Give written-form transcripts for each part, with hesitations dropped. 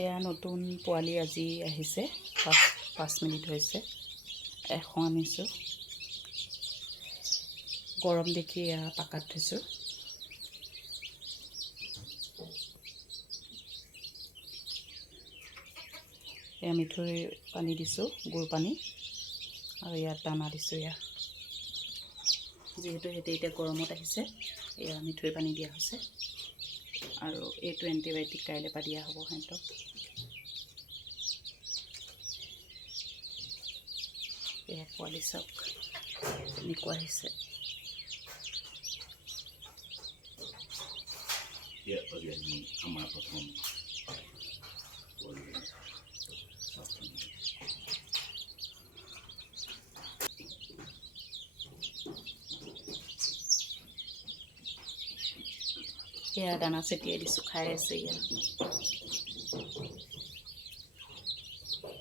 এয়া নতুন পোৱালি আজি আহিছে, 5 মিনিট হৈছে। আনিছোঁ, গৰম দেখি এয়া পাকাত থৈছোঁ। এয়া মিঠৈ পানী দিছোঁ, গুড় পানী, আৰু ইয়াত দানা দিছোঁ। যিহেতু সিহঁতে এতিয়া গৰমত আহিছে, এয়া মিঠৈ পানী দিয়া হৈছে। আৰু এইটো এণ্টিবায়'টিক কাইলৈ পৰা দিয়া হ'ব সিহঁতক। এয়া পোৱালি চাওক, এনেকুৱা আহিছে। এয়া দানা ছটিয়াই দিছোঁ, খাই আছে।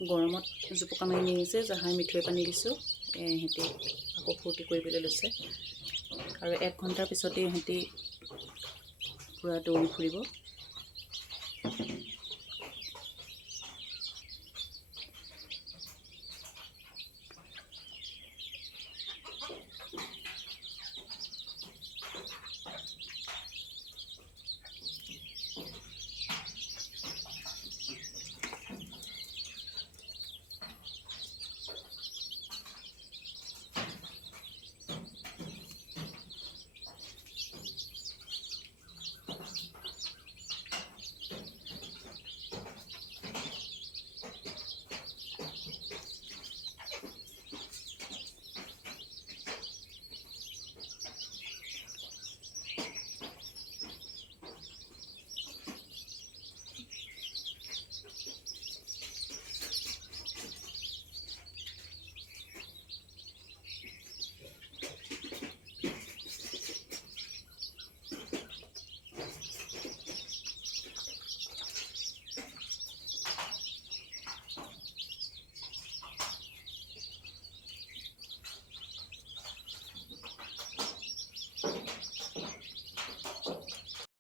গৰমত জোপোকা মাৰি নিছে, জাহাই মিঠৈ পানী দিছোঁ। সিহঁতি আকৌ ফূৰ্তি কৰিবলৈ লৈছে, আৰু 1 ঘণ্টাৰ পিছতেই সিহঁতি পূৰা দৌৰি ফুৰিব।